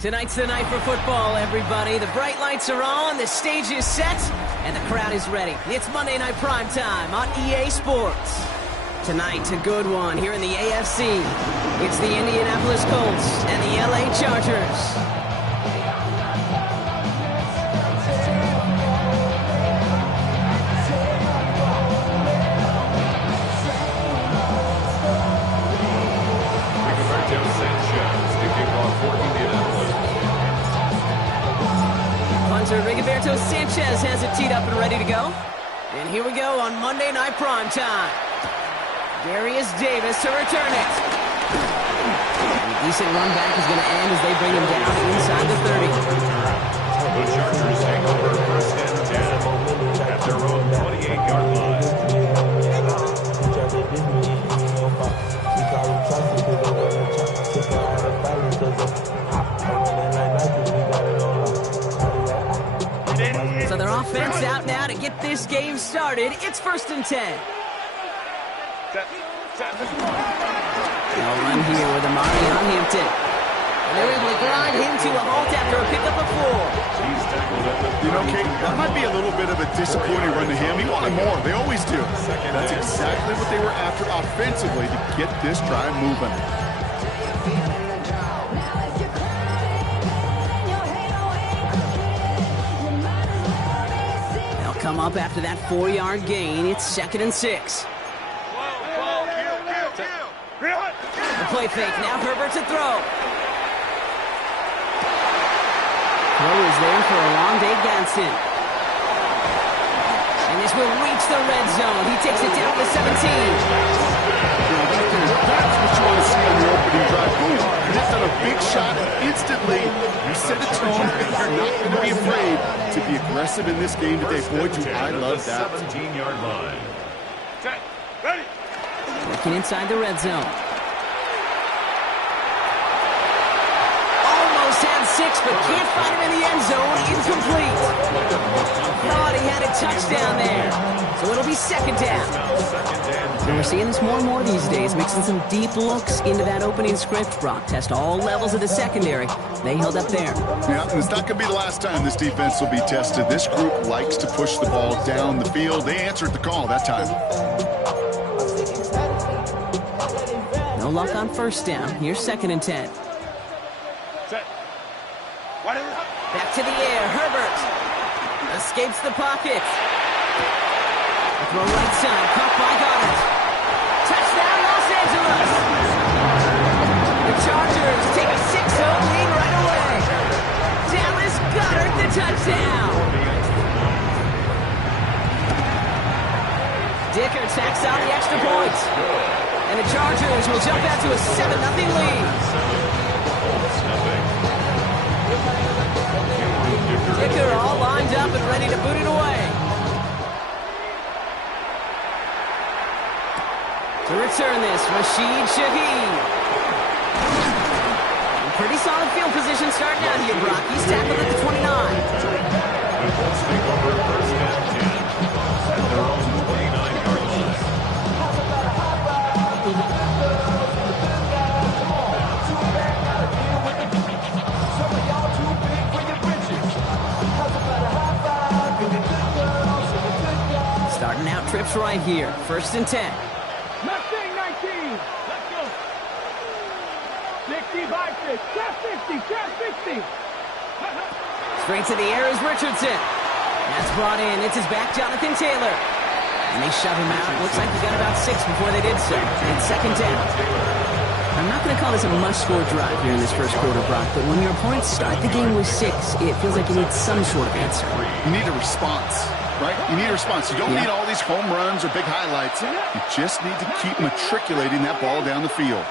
Tonight's the night for football, everybody. The bright lights are on, the stage is set, and the crowd is ready. It's Monday Night Prime Time on EA Sports. Tonight, a good one here in the AFC. It's the Indianapolis Colts and the LA Chargers. Rigoberto Sanchez has it teed up and ready to go. And here we go on Monday Night Prime Time. Darius Davis to return it. And a decent run back is going to end as they bring him down inside the 30. The Chargers take over first and 10 at their own 28-yard line. So their offense out now to get this game started. It's first and 10. They'll run here with Amari on Hampton. And they're able to grind him to a halt after a pickup of 4. You know, Kate, that might be a little bit of a disappointing run to him. He wanted more. They always do. That's exactly what they were after offensively to get this drive moving. Come up after that 4-yard gain. It's second and 6. The play fake. Now Herbert to throw. Throw is there for a long Dave Gadsden. And this will reach the red zone. He takes it down to 17. That's what you want to see on the opening drive. Boom. That's on a big shot, and instantly you set a tone. You're not going to be afraid to be aggressive in this game today. Boy, do I love that. 17-yard line. Ready. Working inside the red zone. Almost had 6, but can't find him in the end zone. Incomplete. Thought he had a touchdown there. So it'll be second down. And we're seeing this more and more these days, mixing some deep looks into that opening script. Brock test all levels of the secondary. They held up there. Yeah, and it's not going to be the last time this defense will be tested. This group likes to push the ball down the field. They answered the call that time. No luck on first down. Here's second and 10. Back to the air. Herbert escapes the pocket. Throw right side. Caught by Goddard. Touchdown, Los Angeles. The Chargers take a 6-0 lead right away. Dallas Goddard, the touchdown. Dicker tacks on the extra point. And the Chargers will jump out to a 7-0 lead. Dicker all lined up and ready to boot it away. To return this, Rashid Shaheed. Pretty solid field position starting out here, Brock. He's tackled at the 29. The Colts take over first and 10 at their own 29-yard line. Starting out trips right here. First and 10. Mustang 19. Let's go. 65, 6. Trap 50. Trap 60. Straight to the air is Richardson. That's brought in. It's his back, Jonathan Taylor. And they shove him out. Looks like he got about 6 before they did so. It's second down. I'm not going to call this a must-score drive here in this first quarter, Brock, but when your opponents start the game with 6, it feels like you need some sort of answer. You need a response, right? You need a response. You don't need all these home runs or big highlights. You just need to keep matriculating that ball down the field.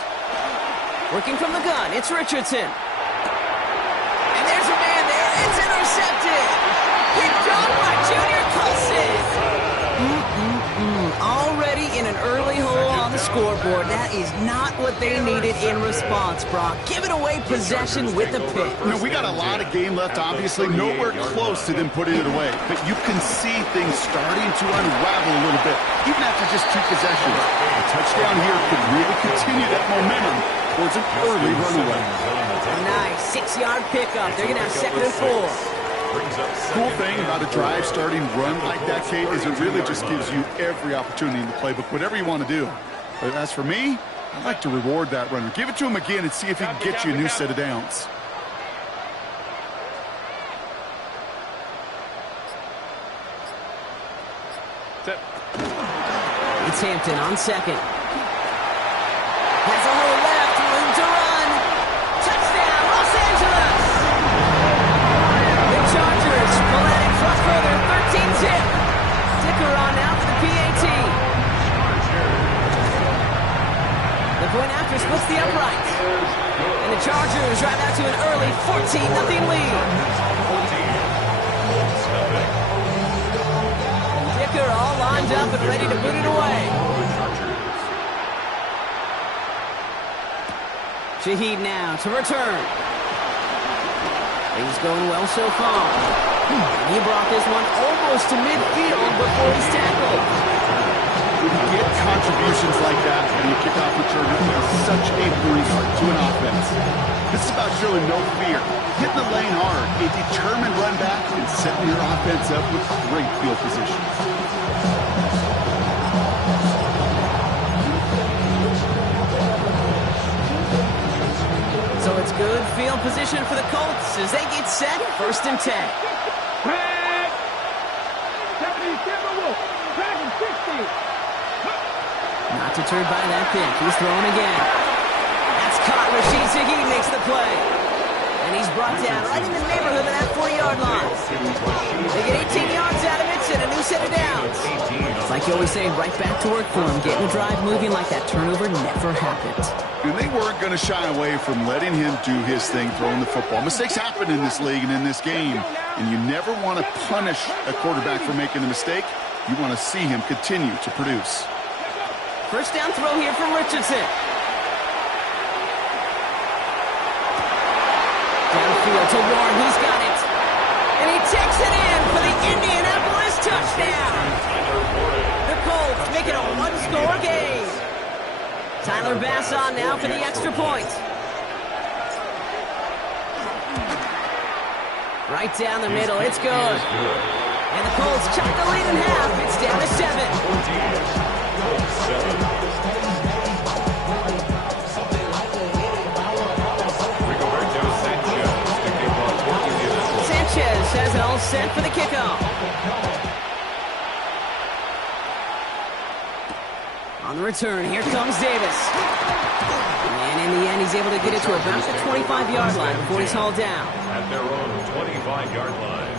Working from the gun, it's Richardson. And there's a man there. It's intercepted. Picked off by Junior Colson. Already in an early hole on the scoreboard. That is not what they needed in response, Brock. Give it away possession with a pick. You know, we got a lot of game left, obviously. Nowhere close to them putting it away. But you can see things starting to unravel a little bit, even after just 2 possessions. A touchdown here could really continue that momentum towards an early runaway. A nice 6-yard pickup. They're going to have 2nd and 4. Cool thing about a drive starting run like that, Kate, is it really just gives you every opportunity in the playbook, whatever you want to do. But as for me, I'd like to reward that runner. Give it to him again and see if he can get you a new set of downs. It's Hampton on 2nd. Has a hole left, room to run. Touchdown, Los Angeles! The Chargers pull that in front further, 13-zip. Dicker on now for the PAT. The point after splits the uprights. And the Chargers drive out to an early 14-0 lead. Dicker all lined up and ready to put it away. Shaheed now to return. He's going well so far. And he brought this one almost to midfield before he's tackled. When you get contributions like that and you kick off return, it's such a boost to an offense. This is about showing no fear, hitting the lane hard, a determined run back, and setting your offense up with great field position. So it's good field position for the Colts as they get set, 1st and 10. Drag! 77 Wolf. Dragon 60. Not deterred by that pick. He's throwing again. That's caught. Rashid Shaheed makes the play. And he's brought down right in the neighborhood of that 40-yard line. They get 18 yards out of it and a new set of downs. It's like you always say, right back to work for him. Getting the drive moving like that turnover never happened. And they weren't going to shy away from letting him do his thing, throwing the football. Mistakes happen in this league and in this game, and you never want to punish a quarterback for making a mistake. You want to see him continue to produce. 1st down throw here from Richardson. Downfield to Warren, he's got it. And he takes it in for the Indianapolis touchdown. The Colts make it a 1-score game. Tyler Bass on now for the extra point. Right down the middle, it's good. And the Colts cut the lead in half. It's down to 7. Sanchez has it all set for the kickoff. On the return, here comes Davis. And in the end, he's able to get it to about the 25-yard line before he's hauled down. At their own 25-yard line.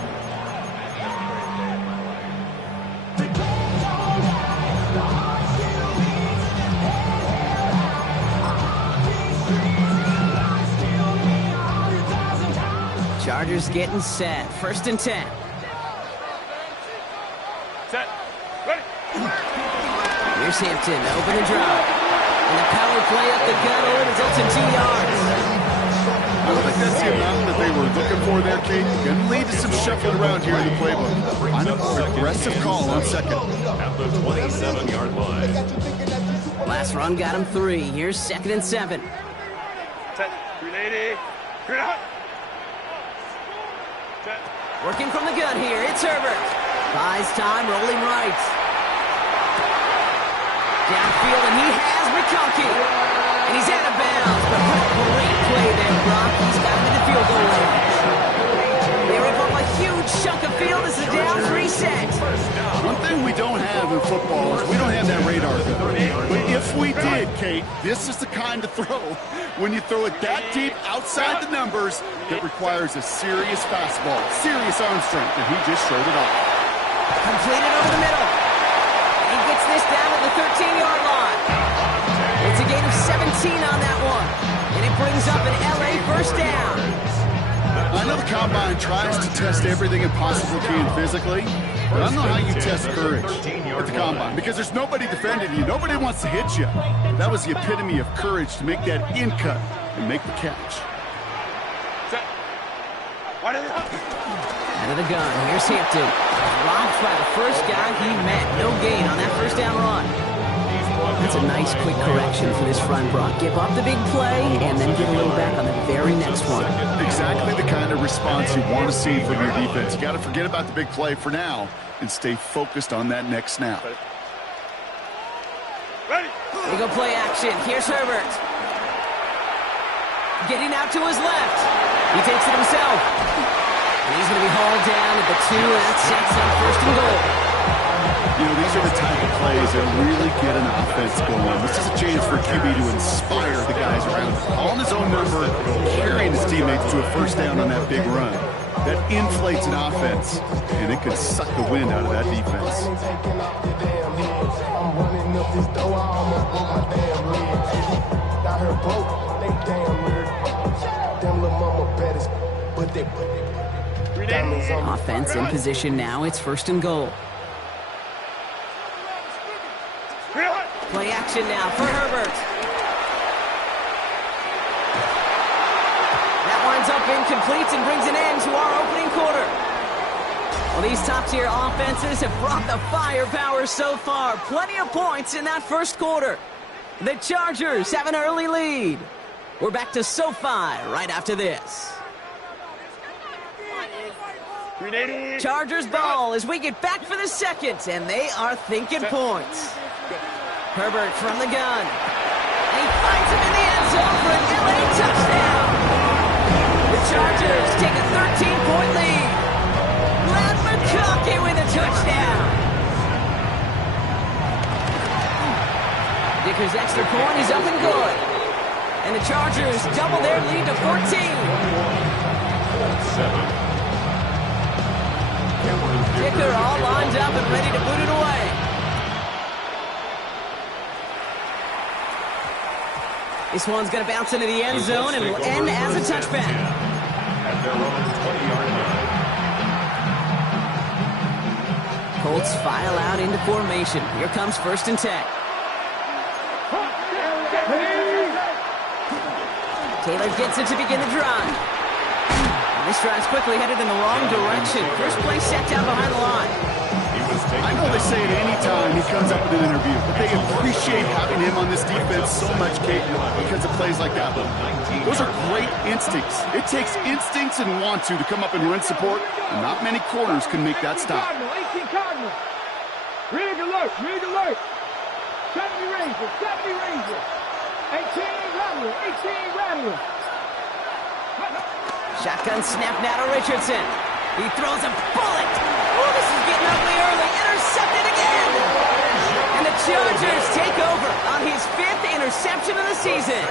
Chargers getting set. 1st and 10. Set. Ready. Here's Hampton to open the drive. And the power play up the gut over results in 2 yards. I don't think that's the amount that they were looking for there, Kate. Going to lead to some shuffling around here in the playbook. An aggressive call on 2nd. At the 27-yard line. Last run got him 3. Here's 2nd and 7. Set. 380. Straight out. Set. Working from the gun here, it's Herbert. Buys time, rolling right. Downfield, and he has McConkey. And he's out of bounds, but what a great play there, Brock. He's got him in the field goal range. They rip up a huge chunk of field as the downs reset. One thing we don't have in football is we don't have that radar gun. But if we did, Kate, this is the kind of throw, when you throw it that deep outside the numbers, that requires a serious fastball, serious arm strength, and he just showed it off. Completed over the middle. He gets this down at the 13-yard line. It's a gain of 17 on that one. And it brings up an LA 1st down. I know the Combine tries to test everything it possibly can physically, but I don't know how you test courage at the Combine, because there's nobody defending you. Nobody wants to hit you. That was the epitome of courage, to make that in cut and make the catch. Set. What is it? Out of the gun, here's Hampton. Rocked by the first guy he met. No gain on that 1st down run. That's a nice quick correction for this front, Brock. Give up the big play and then get a little back on the very next one. Exactly the kind of response you want to see from your defense. You got to forget about the big play for now and stay focused on that next snap. Ready. They go play action. Here's Herbert. Getting out to his left. He takes it himself. And he's going to be hauled down at the 2, and that sets up first and goal. You know, these are the type of plays that really get an offense going. This is a chance for QB to inspire the guys around him. Calling his own number, carrying his teammates to a first down on that big run. That inflates an offense, and it can suck the wind out of that defense. I'm running up this door, I almost broke my damn leg. Got her broke, they damn weird. Them little mama betters, but they diamonds on my Offense in position now. It's first and goal. Play action now for Herbert. That winds up incomplete and brings an end to our opening quarter. Well, these top-tier offenses have brought the firepower so far. Plenty of points in that first quarter. The Chargers have an early lead. We're back to SoFi right after this. Chargers ball as we get back for the second, and they are thinking points. Herbert from the gun. He finds him in the end zone for an LA touchdown. The Chargers take a 13-point lead. Glad McConkey with a touchdown. Dicker's extra point is up and good. And the Chargers double their lead to 14. Dicker all lined up and ready to boot it away. This one's going to bounce into the end zone and will end as a touchback. At their own 20-yard line. Colts file out into formation. Here comes 1st and 10. Taylor gets it to begin the drive. This drive's quickly headed in the wrong direction. First play set down behind the line. I know they say it any time he comes up with an interview, but they appreciate having him on this defense so much, Kate, because of plays like that one. Those are great instincts. It takes instincts and want to come up and run support, and not many corners can make that stop. 18 Cardinal. Rig alert, rig alert. 70 Rangers, 70 Rangers. 18 Relwil, 18 Relwil. Shotgun snap now to Richardson. He throws a bullet. Oh, this is getting ugly early. Intercepted again. And the Chargers take over on his 5th interception of the season.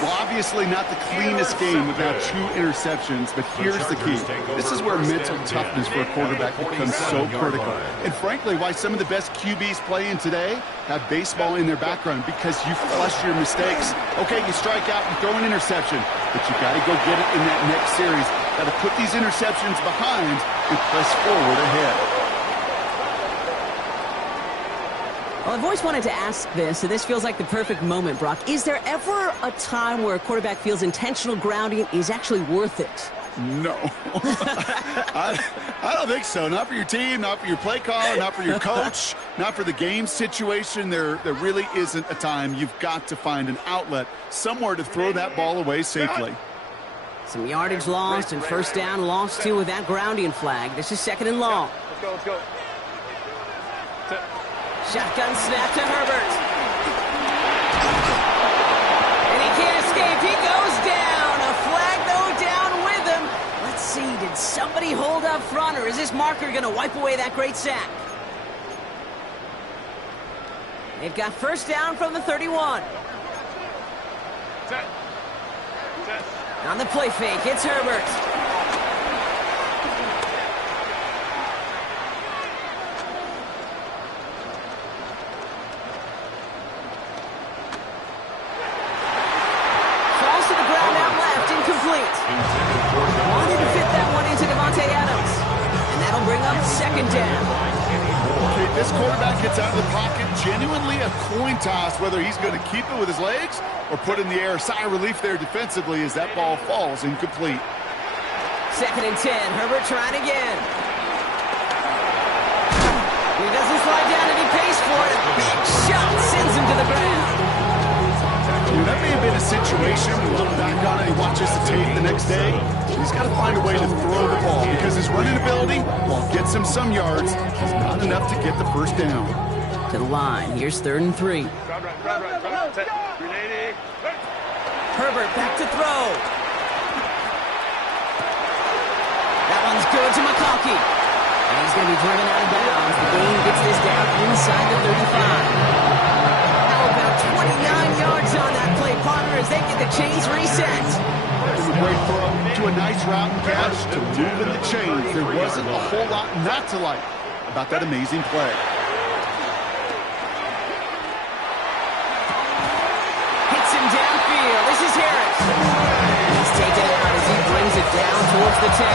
Well, obviously not the cleanest game without 2 interceptions, but here's the key. This is where mental toughness for a quarterback becomes so critical. And frankly, why some of the best QBs playing today have baseball in their background, because you flush your mistakes. Okay, you strike out, you throw an interception, but you got to go get it in that next series. Got to put these interceptions behind and press forward ahead. Well, I've always wanted to ask this, and this feels like the perfect moment, Brock. Is there ever a time where a quarterback feels intentional grounding is actually worth it? No. I don't think so. Not for your team, not for your play caller, not for your coach, not for the game situation. There really isn't a time. You've got to find an outlet, somewhere to throw that ball away safely. Some yardage lost and first down lost too with that grounding flag. This is 2nd and long. Let's go, let's go. Shotgun snap to Herbert. And he can't escape. He goes down. A flag, though, down with him. Let's see. Did somebody hold up front, or is this marker going to wipe away that great sack? They've got first down from the 31. Set. Set. On the play fake, it's Herbert. Falls to the ground out left, incomplete. Wanted to fit that one into Devontae Adams. And that'll bring up 2nd down. Okay, this quarterback gets out of the pocket, genuinely a coin toss whether he's going to keep it with his legs or put in the air. Sigh of relief there defensively as that ball falls incomplete. 2nd and 10. Herbert trying again. He doesn't slide down and he pays for it. A big shot sends him to the ground. That may have been a situation when we look back on it and he watches the tape the next day. He's got to find a way to throw the ball because his running ability, while it gets him some yards, is not enough to get the first down. To the line. Here's 3rd and 3. Herbert back to throw. That one's good to McConkey. And he's going to be driven out of bounds. The game gets this down inside the 35. How about 29 yards on that play, partner, as they get the chains reset. From a great throw to a nice route and catch to moving the chains. There wasn't a whole lot not to like about that amazing play. Hits him downfield. This is Harris. He's taken out as he brings it down towards the 10.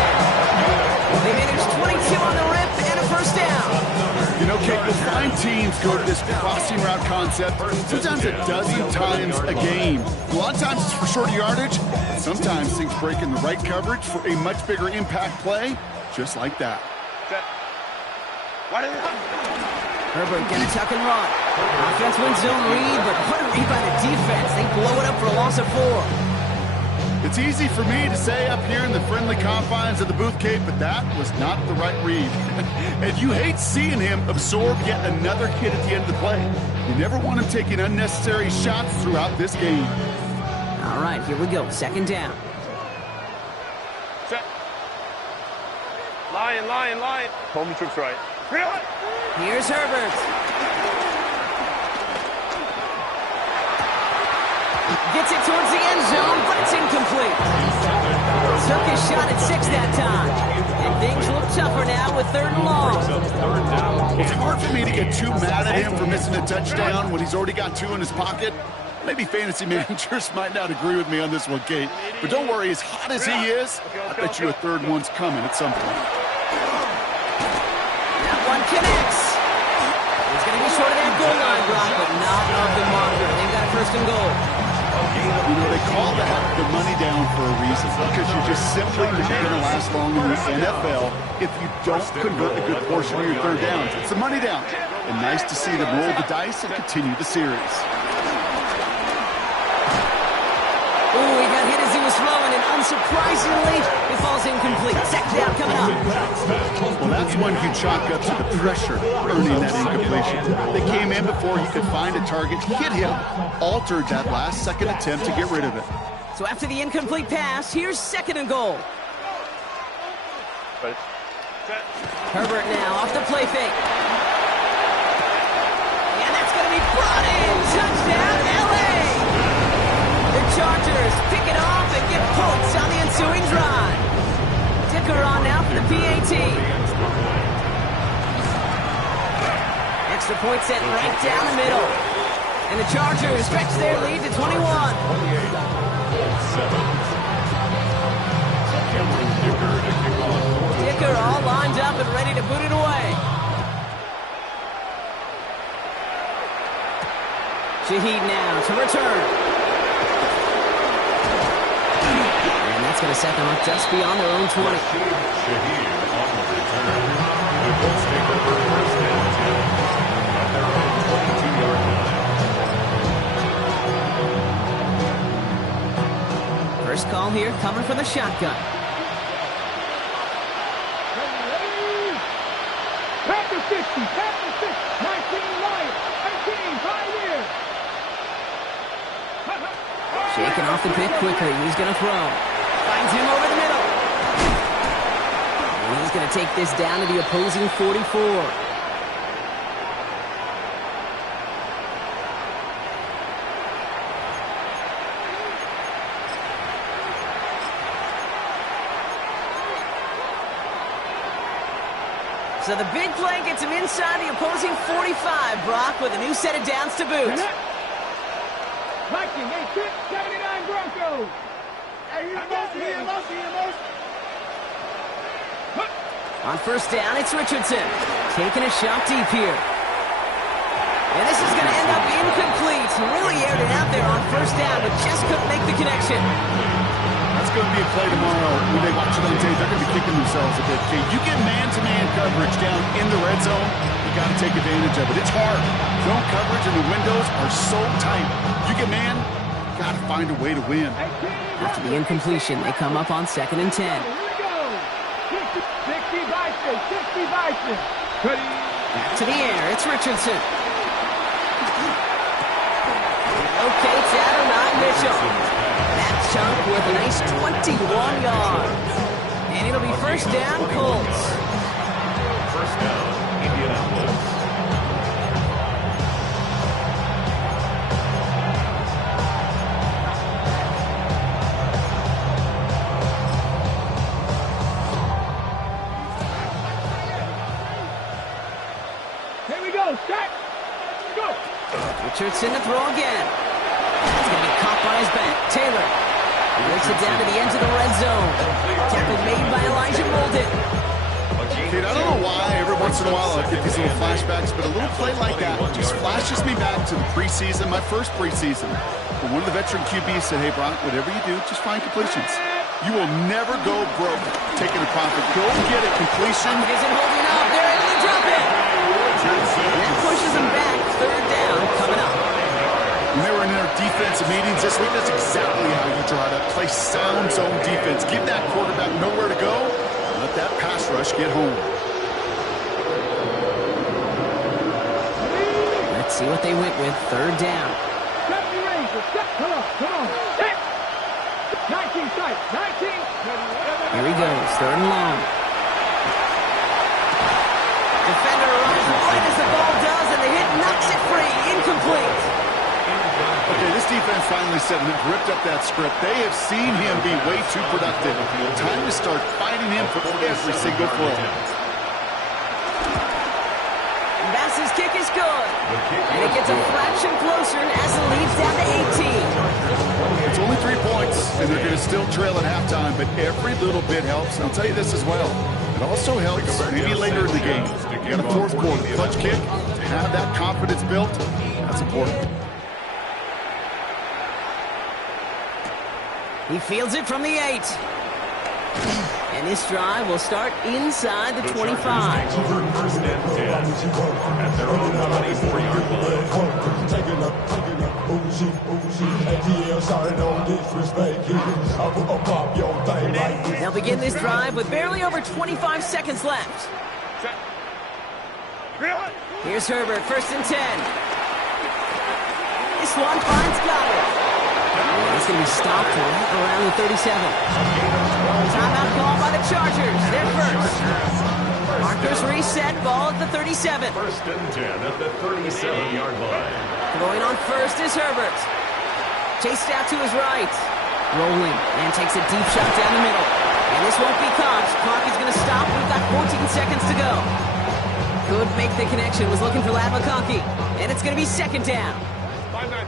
They managed 22 on the rip and a first down. You know, Kate, you'll find teams go to this crossing route concept sometimes a dozen times a game. A lot of times it's for shorter yardage. Sometimes things break in the right coverage for a much bigger impact play, just like that. Herbert gonna tuck and run. Offense wins zone read, but what a read by the defense. They blow it up for a loss of 4. It's easy for me to say up here in the friendly confines of the booth, Kate, but that was not the right read. And you hate seeing him absorb yet another hit at the end of the play. You never want him taking unnecessary shots throughout this game. All right, here we go. 2nd down. Set. Line. Home troops right. Here's Herbert. Gets it towards the end zone, but it's incomplete. Took his shot at 6 that time. And things look tougher now with 3rd and long. It's hard for me to get too mad at him for missing a touchdown when he's already got 2 in his pocket. Maybe fantasy managers might not agree with me on this one, Kate. But don't worry, as hot as he is, I bet you a 3rd one's coming at some point. That one connects. He's going to be short of that goal line block, but not of the marker. They've got a 1st and goal. You know, they call that the money down for a reason, because you're just simply not going to last long in the NFL if you don't convert a good portion of your 3rd downs. It's the money down. And nice to see them roll the dice and continue the series. Ooh, he got hit as he was throwing, and unsurprisingly, it falls incomplete. 2nd down coming up. Well, that's when you chalk up to the pressure earning that incompletion. They came in before he could find a target, hit him, altered that last-second attempt to get rid of it. So after the incomplete pass, here's 2nd and goal. Herbert now off the play fake. And that's going to be brought in. Touchdown, L.A. The Chargers pick it off and get points on the ensuing drive. Dicker on now for the PAT. Extra point set right down the middle. And the Chargers stretch their lead to 21. Dicker all lined up and ready to boot it away. Shaheed now to return. And that's going to set them up just beyond their own 20. Shaheed on the return. The Colts take over 1st and 10 at their own 22-yard line. First call here coming from the shotgun. Back to 60, back to 6, 19 wide, 18, 5 years. Shaking off the pick quickly. He's going to throw. Finds him over the middle. And he's going to take this down to the opposing 44. So the big play gets him inside the opposing 45, Brock, with a new set of downs to boot. Viking, 79 Broncos. On 1st down, it's Richardson. Taking a shot deep here. And this is going to end up incomplete. Really aired it out there on 1st down, but just couldn't make the connection. That's going to be a play tomorrow when they watch it on tape they're going to be kicking themselves a bit. Okay, you get man-to-man coverage down in the red zone, you got to take advantage of it. It's hard. Zone coverage and the windows are so tight. You get man, got to find a way to win. After the incompletion, they come up on 2nd and 10. Here we go. 60 Bison, 60 Bison. Ready? Back to the air, it's Richardson. Locates Adonai Mitchell. That chunk with a nice 21 yards. And it'll be first down, Colts. First down, Indianapolis. Here we go. Set. Go. Richardson to throw again. It's going to be caught by his back. Taylor works it down to the edge of the red zone. Tackle made by Elijah Molden. Kate, I don't know why every once in a while I get these little flashbacks, but a little play like that just flashes me back to the preseason, my first preseason. But one of the veteran QBs said, hey, Brock, whatever you do, just find completions. You will never go broke taking a profit. Go get a completion. Isn't holding up. They're able to drop it. That pushes them back. 3rd down coming up. When they were in their defensive meetings this week, that's exactly how you draw it up. Play sound zone defense. Give that quarterback nowhere to go. Let that pass rush get home. Let's see what they went with. 3rd down. 70 Rangers. Set. Come on. Set. 19 sight. 19. Here he goes. 3rd and long. Defender runs wide as the ball does, and the hit knocks it free. Incomplete. Okay, this defense finally said and ripped up that script. They have seen him be way too productive. Time to start fighting him for every single throw. Bass's kick is good. And it gets a fraction closer as it leads down to 18. It's only 3 points, and they're going to still trail at halftime, but every little bit helps. And I'll tell you this as well. It also helps maybe later in the game. You got a 4th quarter clutch kick. To have that confidence built, that's important. He fields it from the 8. And this drive will start inside the 25. First and 10 at their own 24-yard line. They'll begin this drive with barely over 25 seconds left. Here's Herbert, 1st and 10. This one finds Goddard. He's going to be stopped right around the 37. Timeout call by the Chargers. They're first. Markers reset, ball at the 37. First and 10 at the 37-yard line. Going on first is Herbert. Chased out to his right. Rolling and takes a deep shot down the middle. And this won't be caught. Clock is going to stop. We've got 14 seconds to go. Could make the connection. Was looking for Ladd McConkey. And it's going to be 2nd down. 5-9.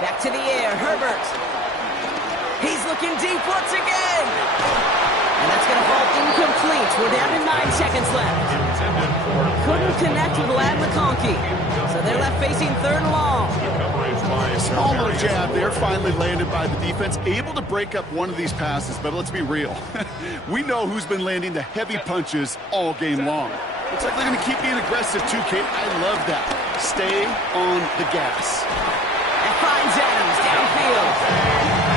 Back to the air, Herbert. He's looking deep once again. And that's going to fall incomplete. We're down to 9 seconds left. Couldn't connect with Ladd McConkey. So they're left facing 3rd and long. Small little jab there, finally landed by the defense. Able to break up one of these passes, but let's be real. We know who's been landing the heavy punches all game long. Looks like they're going to keep being aggressive too, Kate. I love that. Stay on the gas. That finds Adams downfield.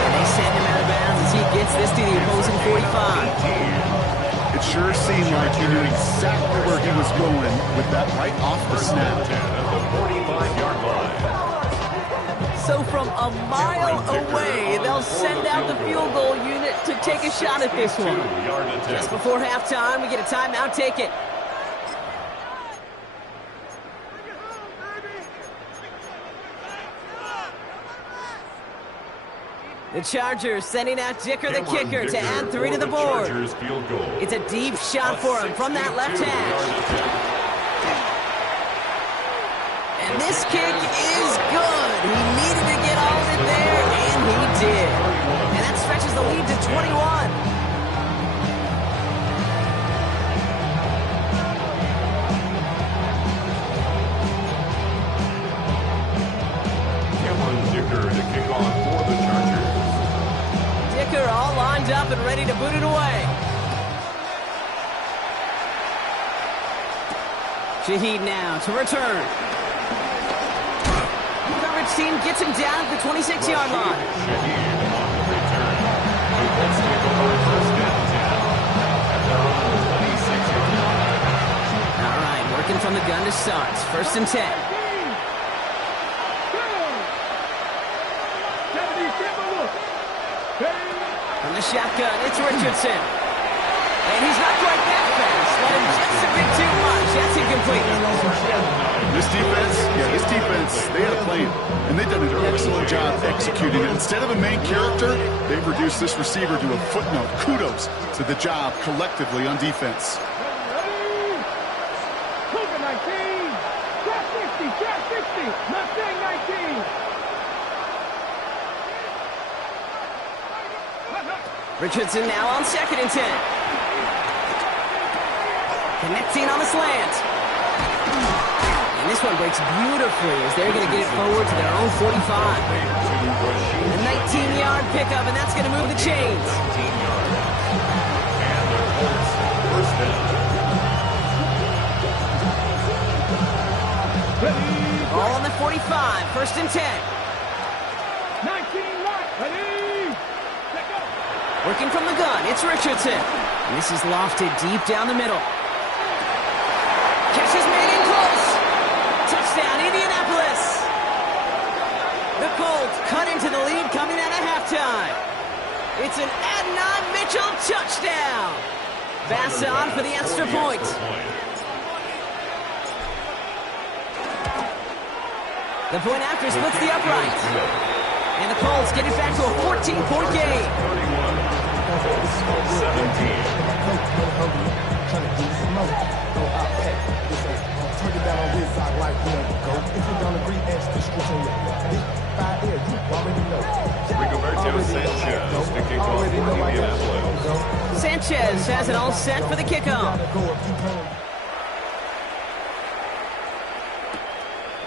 And they send him out of bounds as he gets this to the opposing 45. It sure seemed like he knew exactly where he was going with that right off the snap. At the 45-yard line. So from a mile away, they'll send out the field goal unit to take a shot at this one. Just before halftime, we get a timeout. Take it. The Chargers sending out Dicker the kicker to add 3 to the board. It's a deep shot for him from that left hash. And this kick is good. He needed to get all of it there, and he did. And that stretches the lead to 21. Dicker all lined up and ready to boot it away. Shaheed now to return. Coverage team gets him down at the 26-yard line. Shaheed on the return. The Colts take over first and 10 at their own 26-yard line. All right, working from the gun to start. First and 10. From the shotgun, it's Richardson. And he's not quite that fast. Let him just a bit too much. That's incomplete. This defense, they had a plan, and they've done an excellent job executing it. Instead of a main character, they've reduced this receiver to a footnote. Kudos to the job collectively on defense. Cooper 19. Trap 60. Mustang 19. Richardson now on second and 10. Connecting on the slant. And this one breaks beautifully as they're going to get it forward to their own 45. A 19-yard pickup, and that's going to move the chains. 19 yards. And the Colts first down. Ball on the 45, first and 10. 19 right. Ready. Let go. Working from the gun, it's Richardson. And this is lofted deep down the middle. Catch is made in close. Touchdown, Indianapolis. The Colts cut into the lead coming out of halftime. It's an Adnan Mitchell touchdown. Bass on for the extra point. The point after splits the upright. And the Colts get it back to a 14-point game. 17. Rigoberto Sanchez to kick off for Indianapolis. Sanchez has it all set for the kickoff.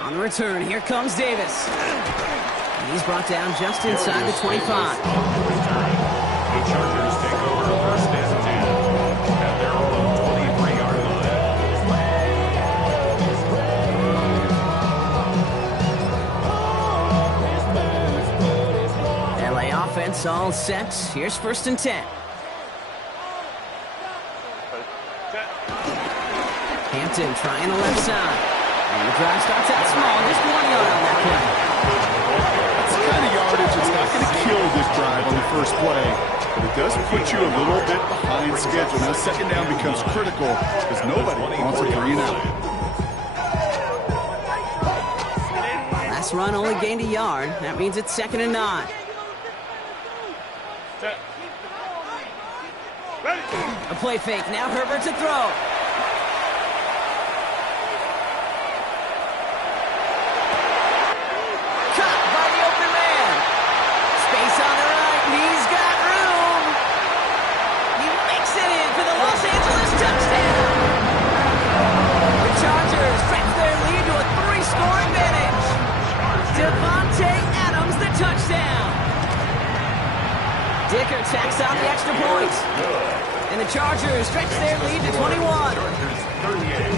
On the return, here comes Davis. And he's brought down just inside the 25. The Chargers take over first and 10 at their own 23-yard line. LA offense all set. Here's first and 10. Hampton trying the left side. And the drive starts out small. Just 1 yard on that play. That's the kind of yardage that's not going to kill this drive on the first play, but it does put you a little bit behind schedule. Now, second down becomes critical because nobody wants a 3 and out. Last run only gained a yard. That means it's second and 9. A play fake. Now Herbert to throw. Caught by the open man. Space on the right. He's got room. He makes it in for the Los Angeles touchdown. The Chargers stretch their lead to a 3-score advantage. Devontae Adams the touchdown. Dicker tacks on the extra point. And the Chargers stretch their lead to 21. Chargers 38,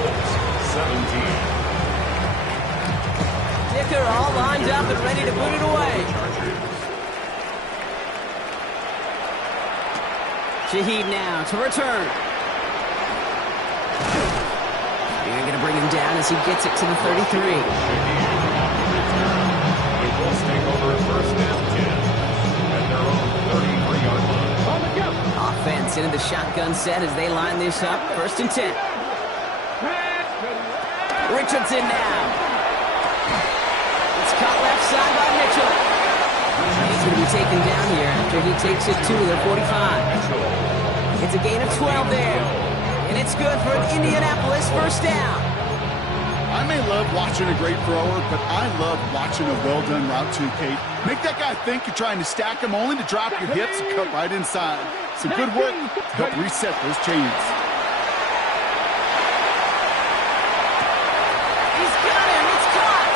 Colts 17. Dicker all lined up and ready to boot it away. Shaheed now to return. They're going to bring him down as he gets it to the 33. The Colts take over first and 10 at their own 33-yard line. Offense into the shotgun set as they line this up. First and 10. Richardson now. It's caught left side by Mitchell. He's going to be taken down here after he takes it to the 45. It's a gain of 12 there. And it's good for an Indianapolis first down. I may love watching a great thrower, but I love watching a well-done route too, Kate. Make that guy think you're trying to stack him only to drop your hips and cut right inside. Some good work to help reset those chains. He's got him. It's caught.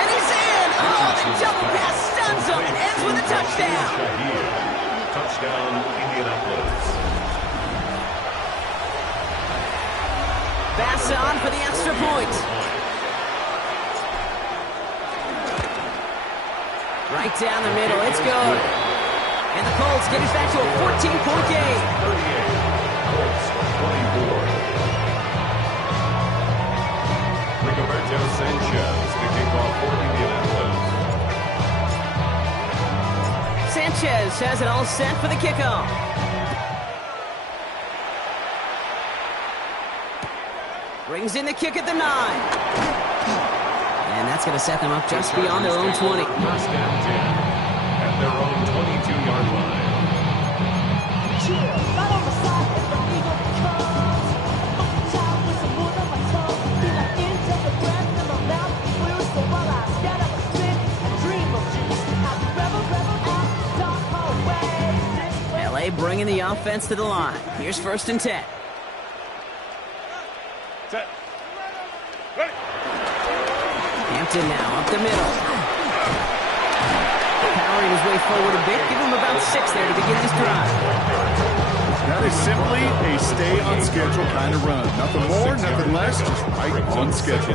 And he's in. Oh, the double pass stuns him and ends with a touchdown. Touchdown, Indianapolis. Pass on for the extra point. Right down the middle. It's good. And the Colts get it back to a 14-point game. 38. Colts 24. Rigoberto Sanchez to kick off for Indianapolis. Sanchez has it all set for the kickoff. Brings in the kick at the 9. And that's going to set them up just beyond their own 20. First and 10 at their own 22-yard line. LA bringing the offense to the line. Here's first and 10. Set. Ready. Hampton now up the middle. Powering his way forward a bit. Give him about 6 there to begin this drive. That is simply a stay on schedule kind of run. Nothing more, nothing less, just right on schedule.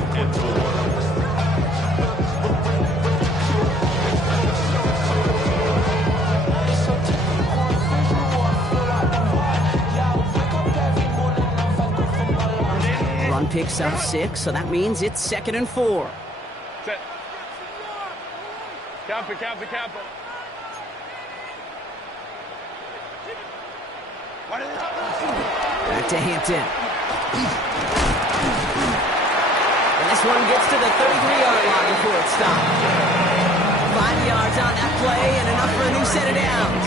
Run picks up 6, so that means it's 2nd and 4. Set. Cap it. Back to Hampton. And this one gets to the 33-yard line before it's stopped. 5 yards on that play and enough for a new set of downs.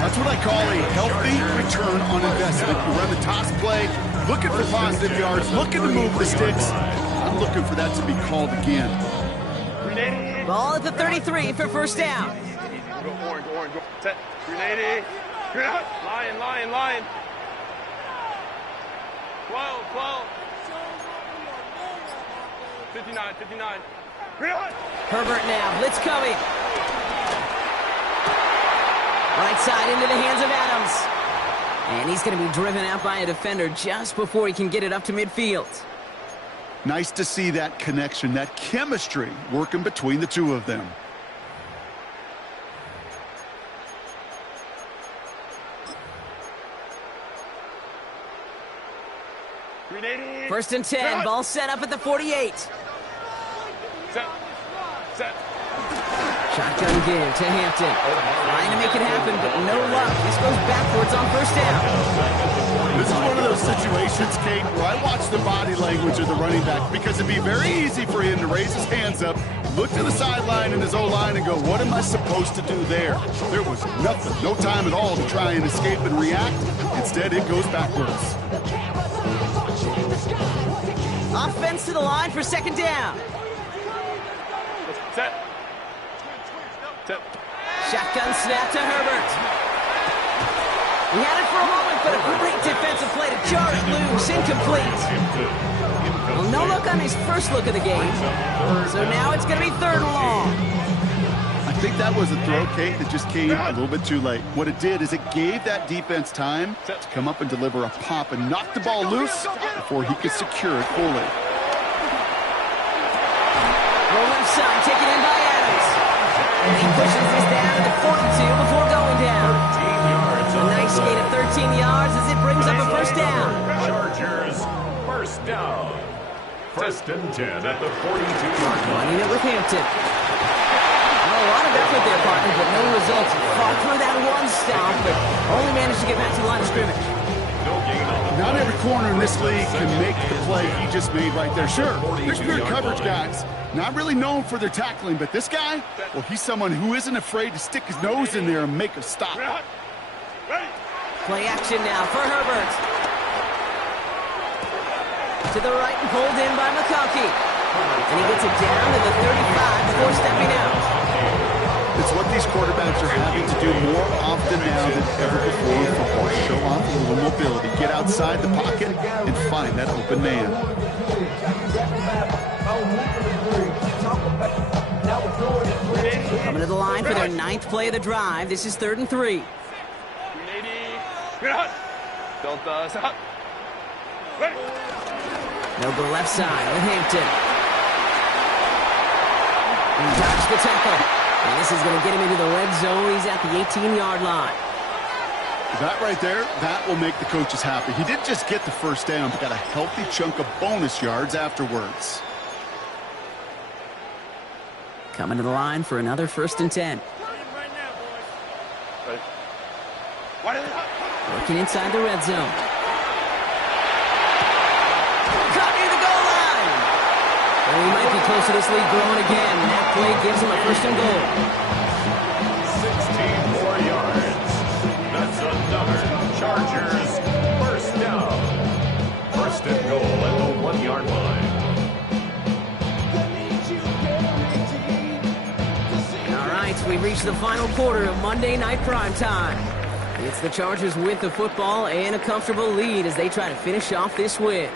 That's what I call a healthy return on investment. You run the toss play, looking for positive yards, looking to move the sticks. I'm looking for that to be called again. Ball at the 33 for first down. Go orange. Set. Grenade. Line. 12. 59. Herbert now, blitz coming. Right side into the hands of Adams. And he's going to be driven out by a defender just before he can get it up to midfield. Nice to see that connection, that chemistry working between the two of them. First and 10, ball set up at the 48. Set. Shotgun give to Hampton. Trying to make it happen, but no luck. This goes backwards on first down. This is one of those situations, Kate, where I watch the body language of the running back because it'd be very easy for him to raise his hands up, look to the sideline in his O-line and go, what am I supposed to do there? There was nothing, no time at all to try and escape and react. Instead, it goes backwards. Offense to the line for second down. Set. Shotgun snap to Herbert. He had it for a moment, but a great defensive play to jar it loose. Incomplete. Well, no look on his first look of the game. So now it's going to be 3rd and long. I think that was a throw, Kate, that just came a little bit too late. What it did is it gave that defense time to come up and deliver a pop and knock the ball loose before he could secure it fully. Roll left side, taken in by Adams. And he pushes this down to the 42 before going down. A nice gain of 13 yards as it brings up a first down. Chargers, first down. First and 10 at the 42-yard line. Running it with Hampton. Well, a lot of effort there, partner, but no results. Fought through that one stop, but only managed to get back to the line of scrimmage. No gain on the Not every corner in this league can make the play he just made right there. Sure, there's pure coverage guys, not really known for their tackling, but this guy, well, he's someone who isn't afraid to stick his nose in there and make a stop. Play action now for Herbert. To the right and pulled in by McConkey. And he gets it down to the 35 before stepping out. It's what these quarterbacks are having to do more often now than ever before in football. Show off a little mobility, get outside the pocket, and find that open man. Coming to the line for their 9th play of the drive. This is 3rd and 3. 380. Don't stop. Ready. They'll go left side with Hampton. He dodged the tackle. And this is going to get him into the red zone. He's at the 18-yard line. That right there, that will make the coaches happy. He didn't just get the first down, but got a healthy chunk of bonus yards afterwards. Coming to the line for another 1st and 10. Working inside the red zone. Caught near the goal line. And we might be close to this lead growing again. And that play gives him a 1st and goal. 16 more yards. That's another Chargers first down. 1st and goal at the 1-yard line. All right, we've reached the final quarter of Monday Night Primetime. It's the Chargers with the football and a comfortable lead as they try to finish off this win.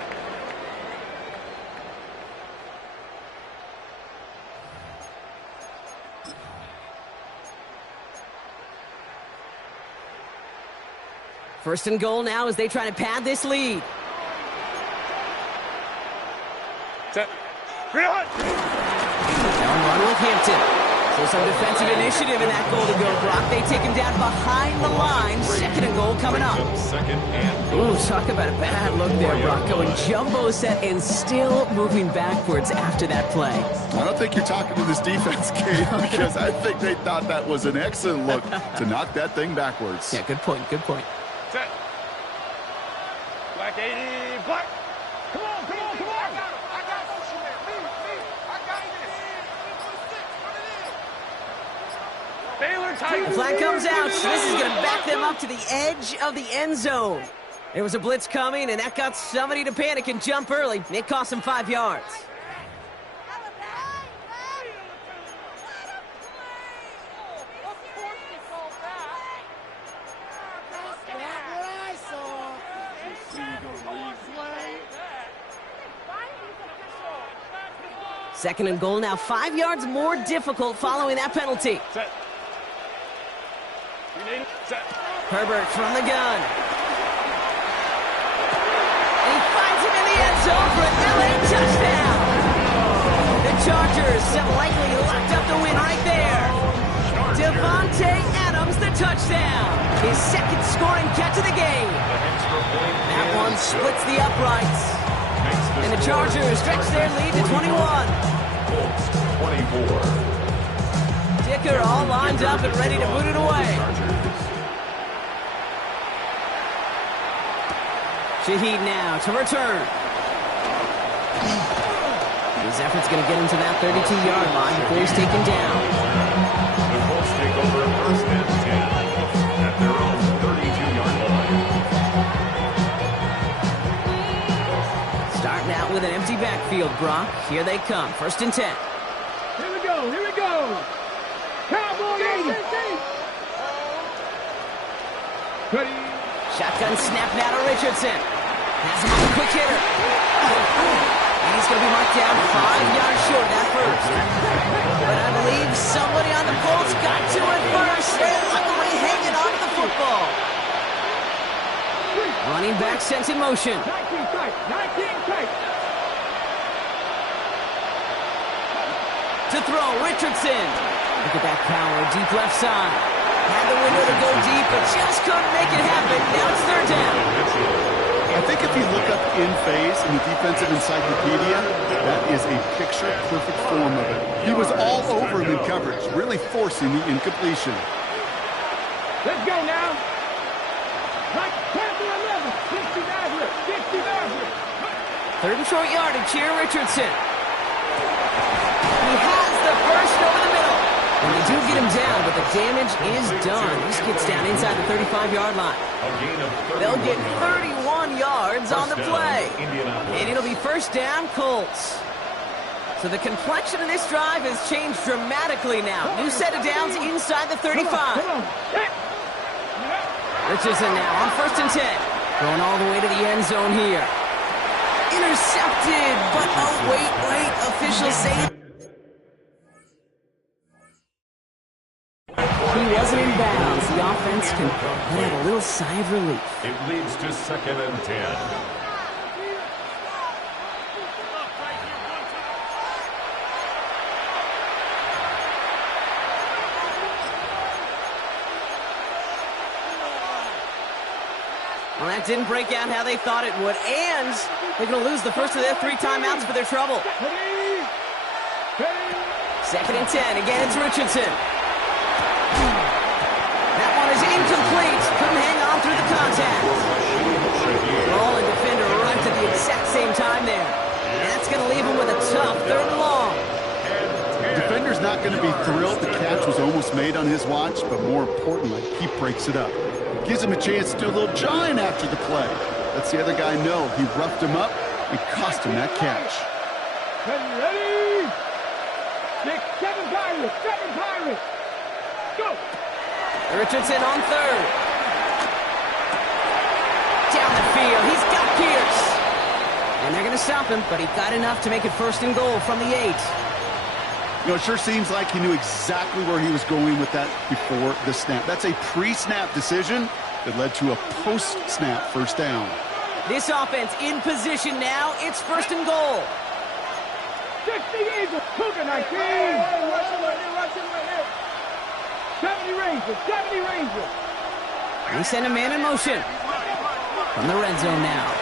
First and goal now as they try to pad this lead. Set. Reload. They'll run with Hampton. So some defensive initiative in that goal to go, Brock. They take him down behind the line. 2nd and goal coming up. 2nd and Ooh, talk about a bad look there, Brock. Going jumbo set and still moving backwards after that play. I don't think you're talking to this defense, Kate, because I think they thought that was an excellent look to knock that thing backwards. Yeah, good point, good point. Set. Black 80. Black. Come on, come on, come on. I got motion there. Me. I got it. Baylor tight. The flag comes out, so this is going to back them up to the edge of the end zone. There was a blitz coming, and that got somebody to panic and jump early. It cost them 5 yards. Second and goal now, 5 yards more difficult following that penalty. Set. Set. Herbert from the gun. And he finds him in the end zone for an LA touchdown. The Chargers have likely locked up the win right there. Devontae Adams, the touchdown. His 2nd scoring catch of the game. That one splits the uprights. And the Chargers stretch their lead to 21. 24. Dicker all lined up and ready to boot it away. Shaheed now to return. His effort's going to get him to that 32-yard line before he's taken down. The Colts take over 1st and 10 at their own 32-yard line. Starting out with an empty backfield, Brock. Here they come. 1st and 10. Here we go. Cowboy 80. Ready. Shotgun snap now to Richardson. Has him on a quick hitter. And he's going to be marked down 5 yards short of that first. But I believe somebody on the Colts got to it first. They're luckily hanging on to the football. Running back sent in motion. 19 tight. To throw, Richardson. Look at that power, deep left side. Had the window to go deep, but just couldn't make it happen. Now it's 3rd down. I think if you look up in phase in the defensive encyclopedia, that is a picture-perfect form of it. He was all over him in coverage, really forcing the incompletion. Let's go now. Like 10 to 11. 60 Maverick. 60 Maverick. 3rd and short yardage here, Richardson. He has the first over the middle. And they do get him down, but the damage is done. This gets down inside the 35-yard line. They'll get 31 yards on the play. And it'll be 1st down, Colts. So the complexion of this drive has changed dramatically now. New set of downs inside the 35. Richardson now on 1st and 10. Going all the way to the end zone here. Intercepted, but oh, wait. Officials say offense can let out a little sigh of relief. It leads to 2nd and 10. Well, that didn't break out how they thought it would, and they're going to lose the first of their 3 timeouts for their trouble. 2nd and 10. Again, it's Richardson. That one is incomplete. Couldn't hang on through the contact. Ball and defender arrived at the exact same time there. That's going to leave him with a tough 3rd and long. The defender's not going to be thrilled the catch was almost made on his watch, but more importantly, he breaks it up. Gives him a chance to do a little jawing after the play. Lets the other guy know he roughed him up and cost him that catch. Ready? 7 Pirates, 7 Pirates. Go! Richardson on 3rd. Down the field, he's got Pierce. And they're going to stop him, but he got enough to make it 1st and goal from the 8. You know, it sure seems like he knew exactly where he was going with that before the snap. That's a pre-snap decision that led to a post-snap 1st down. This offense in position now. It's 1st and goal. 60 Eagles, Cougar 19. 70 Rangers, 70 Rangers. They send a man in motion from the red zone now.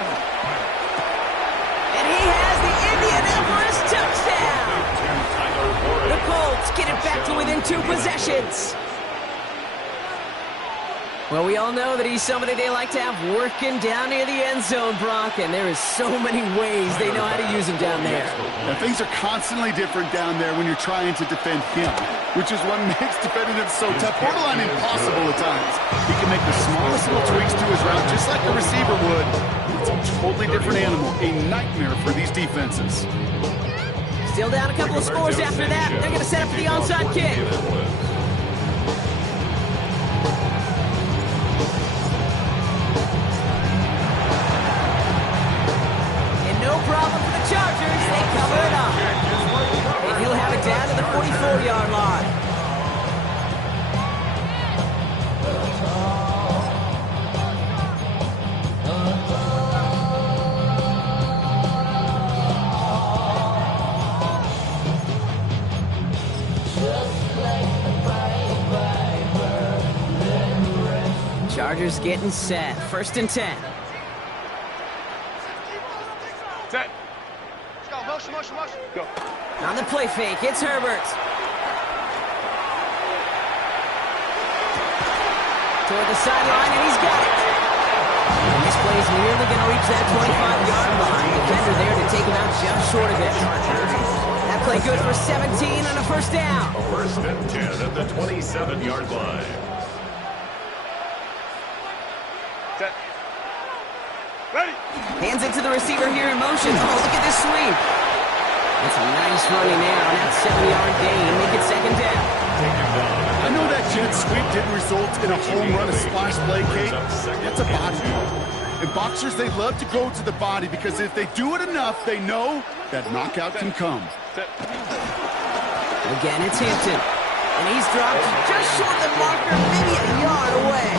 And he has the Indianapolis touchdown. The Colts get it back to within 2 possessions. Well, we all know that he's somebody they like to have working down near the end zone, Brock, and there is so many ways they know how to use him down there. Now, things are constantly different down there when you're trying to defend him, which is what makes defending him so tough, borderline impossible at times. He can make the smallest little tweaks to his route, just like a receiver would. It's a totally different animal, a nightmare for these defenses. Still down a couple of scores after that. They're going to set up for the onside kick. Problem for the Chargers. They cover it up. And he'll have it down to the 44-yard line. Chargers getting set. 1st and 10. Set. Let's go. Motion. Go. On the play fake, it's Herbert. Toward the sideline, and he's got it. And this play is nearly going to reach that 25-yard line. Defender there to take him out just short of it. That play good for 17 on a 1st down. 1st and 10 at the 27-yard line. Set. Ready. Hands it to the receiver here in motion. Oh, look at this sweep. That's a nice running there on that 7-yard gain. Make it 2nd down. I know that jet sweep didn't result in a home run, a splash play, Kate. That's a body blow. And boxers, they love to go to the body because if they do it enough, they know that knockout can come. Set. Again, it's Hampton. And he's dropped just short of the marker, maybe a yard away.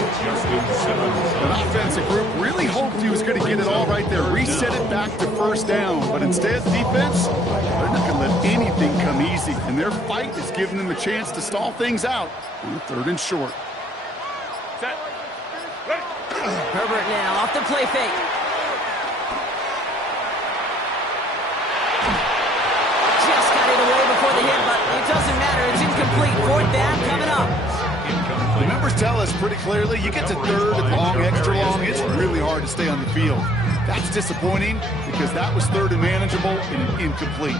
An offensive group really hoped he was going to get it all right there, reset it back to 1st down. But instead, defense, they're not going to let anything come easy. And their fight is giving them a chance to stall things out on 3rd and short. Set. Ready. Herbert now off the play fake. Just got it away before the hit, but it doesn't matter. It's incomplete. 4th down coming up. The numbers tell us pretty clearly, you get to 3rd and long, extra long, it's really hard to stay on the field. That's disappointing because that was 3rd and manageable and incomplete.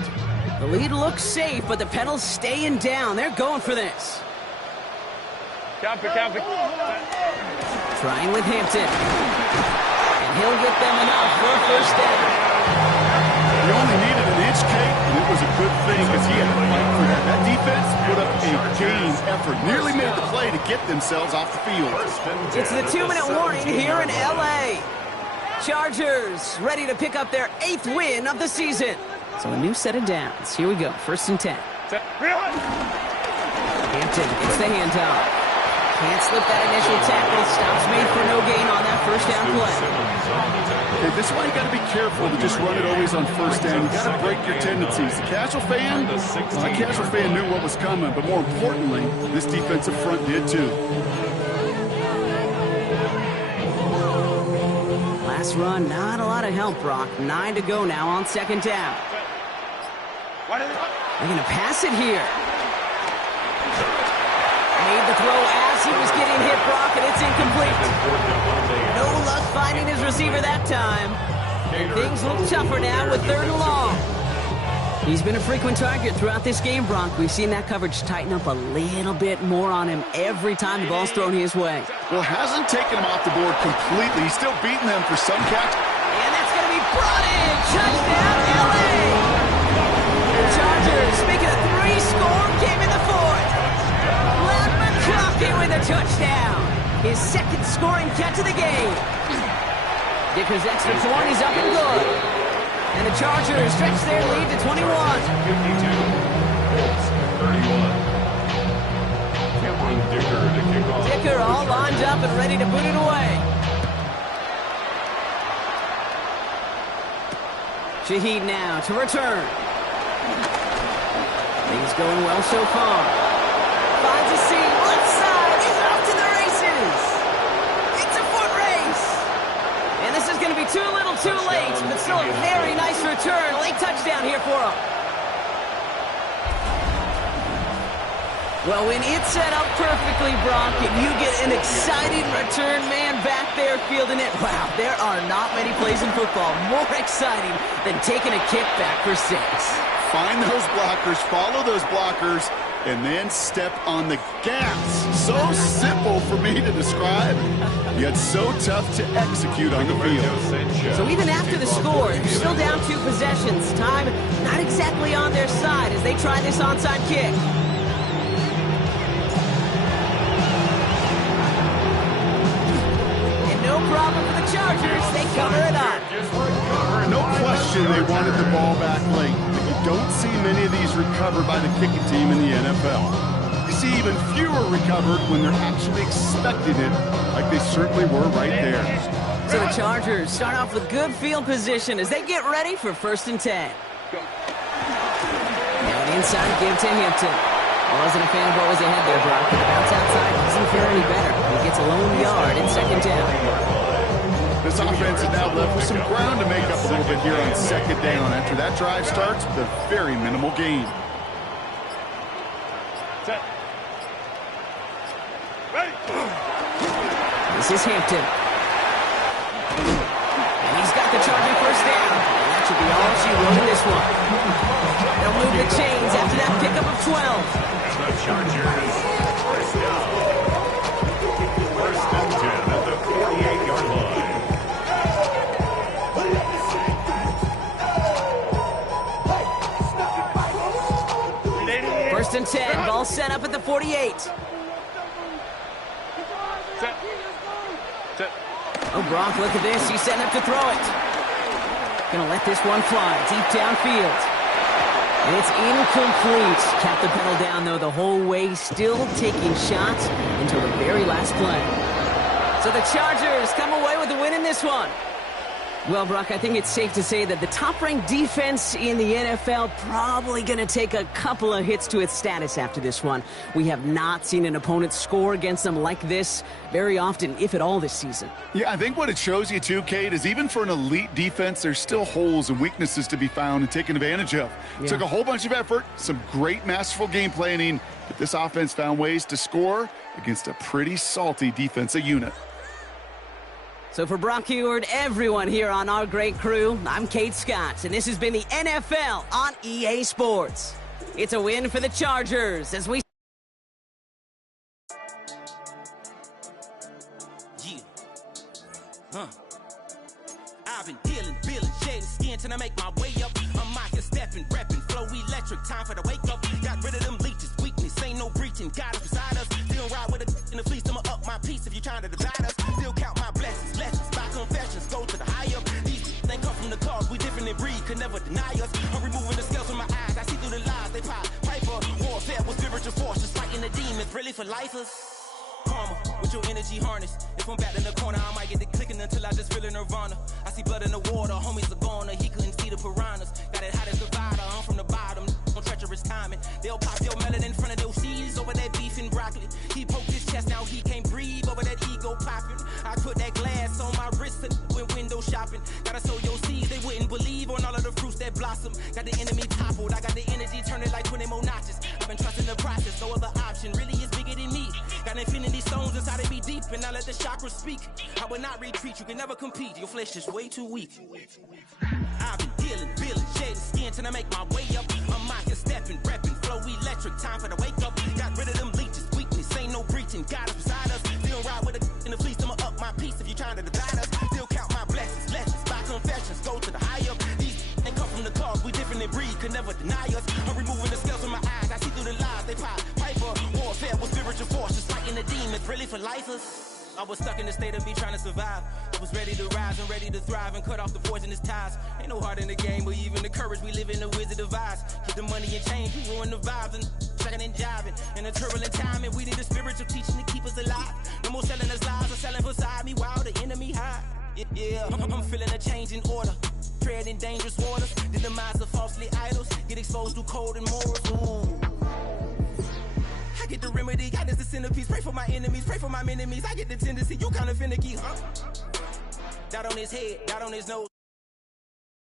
The lead looks safe, but the pedals staying down. They're going for this. Count it. Trying with Hampton. And he'll get them enough for a 1st down. He only needed an inch, Kate, and it was a good thing because he had to fight for that. That defense put up a game effort, nearly made the play to get themselves off the field. It's the 2-minute warning here in L.A. Chargers ready to pick up their 8th win of the season. So a new set of downs. Here we go, 1st and 10. Set. Real. Hampton gets the handoff. Can't slip that initial tackle. Stops made for no gain on that first down play. Okay, this is why you got to be careful to just run it always on first down. You got to break your tendencies. The casual fan, my casual fan knew what was coming, but more importantly, this defensive front did too. Last run, not a lot of help, Brock. 9 to go now on second down. They're going to pass it here. Made the throw as he was getting hit, Brock, and it's incomplete. No luck finding his receiver that time. And things look tougher now with 3rd and long. He's been a frequent target throughout this game, Brock. We've seen that coverage tighten up a little bit more on him every time the ball's thrown his way. Well, hasn't taken him off the board completely. He's still beating them for some catch. And that's going to be brought in. Touchdown, L.A. The Chargers making a 3-score game in the 4th. With a touchdown. His 2nd scoring catch of the game. Dicker's extra point is up and good. And the Chargers stretch their lead to 21. 31. Dicker all lined up and ready to boot it away. Shaheed now to return. Things going well so far. Finds a seam, left side, he's off to the races. It's a foot race. And this is going to be too little too late, but still a very nice return. Late touchdown here for him. Well, when it's set up perfectly, Brock, and you get an exciting return man back there fielding it, wow, there are not many plays in football more exciting than taking a kick back for 6. Find those blockers, follow those blockers, and then step on the gas. So simple for me to describe, yet so tough to execute on the field. So even after the score, they're still down 2 possessions. Time not exactly on their side as they try this onside kick. And no problem for the Chargers. They cover it up. No question they wanted the ball back late. Don't see many of these recovered by the kicking team in the NFL. You see even fewer recovered when they're actually expecting it, like they certainly were right there. So the Chargers start off with good field position as they get ready for 1st and 10. Now an inside give to Hampton. Wasn't a fan of what was ahead there, Brock. The bounce outside doesn't fare any better. He gets a lone yard in 2nd down. This offense is now left with some ground to make up a little bit here on 2nd down after that drive starts with a very minimal gain. Set. Ready. This is Hampton. And he's got the Charger 1st down. And that should be all she wrote in this one. They'll move the chains after that pickup of 12. And the Chargers 1st down. 1st and 10 at the 48-yard line. 1st and 10, ball set up at the 48. Set. Set. Oh, Brock, look at this. He's setting up to throw it. Gonna let this one fly deep downfield. And it's incomplete. Kept the pedal down, though, the whole way, still taking shots until the very last play. So the Chargers come away with the win in this one. Well, Brock, I think it's safe to say that the top-ranked defense in the NFL probably going to take a couple of hits to its status after this one. We have not seen an opponent score against them like this very often, if at all, this season. Yeah, I think what it shows you, too, Kate, is even for an elite defense, there's still holes and weaknesses to be found and taken advantage of. Yeah. Took a whole bunch of effort, some great masterful game planning, but this offense found ways to score against a pretty salty defensive unit. So for Brock Heward, everyone here on our great crew, I'm Kate Scott, and this has been the NFL on EA Sports. It's a win for the Chargers as we... Yeah. I've been dealing, shading skin till I make my way up. I'm out here stepping, repping, flow electric, time for the wake up. Got rid of them leeches, weakness, ain't no breaching, got us beside us. Still ride with a in the fleece, I'ma up my piece if you trying to divide us. Still count my blessings, by confessions, go to the higher. These ain't come from the cause, we different in breed, could never deny us. I'm removing the scales from my eyes, I see through the lies, they pop. Piper, warfare with spiritual force, just fighting the demons, really for lifers. Karma, What's your energy harness? If I'm back in the corner, I might get it clicking until I just feel a nirvana. I see blood in the water, homies are gone, he couldn't see the piranhas. Got it hot as Nevada, I'm from the bottom, on treacherous timing. They'll pop your melon in front of those seeds over that beef and broccoli. He poked his chest, now he can't breathe over that ego popping. I put that glass on my wrist and went window shopping. Gotta sow your seeds, they wouldn't believe on all of the fruits that blossom. Got the enemy toppled, I got the energy turning like 20 more notches. I've been trusting the process, no other option really is bigger than me. Got infinity stones inside of me deep, and I let the chakras speak. I will not retreat, you can never compete, your flesh is way too weak. I've been dealing, shedding skin till I make my way up. I'm mocking, stepping, repping, flow electric, time for the wake up. Got rid of them leeches, weakness, ain't no breaching, God is beside us. Still ride with a in the fleece, I'ma up my piece if you trying to divide us. Still count my blessings, lessons, by confessions, go to the high up. These ain't come from the cause, we different in breed, could never deny us. I'm removing the scales from my eyes, I see through the lies, they pop. Piper, warfare with spiritual forces, fighting the demons, really for lifers. I was stuck in the state of me trying to survive. I was ready to rise and ready to thrive and cut off the poisonous ties. Ain't no heart in the game, but even the courage we live in the wizard of Oz. Get the money and change, we ruin the vibes and checking and jiving. In a turbulent time, and we need a spiritual teaching to keep us alive. No more selling us lies or selling beside me while the enemy hide. Yeah, I'm feeling a change in order. Treading dangerous waters. The demise of falsely idols. Get exposed to cold and morals. Ooh. I get the remedy, God is the centerpiece. Pray for my enemies, pray for my enemies. I get the tendency, you kinda finicky, huh? Dot on his head, dot on his nose.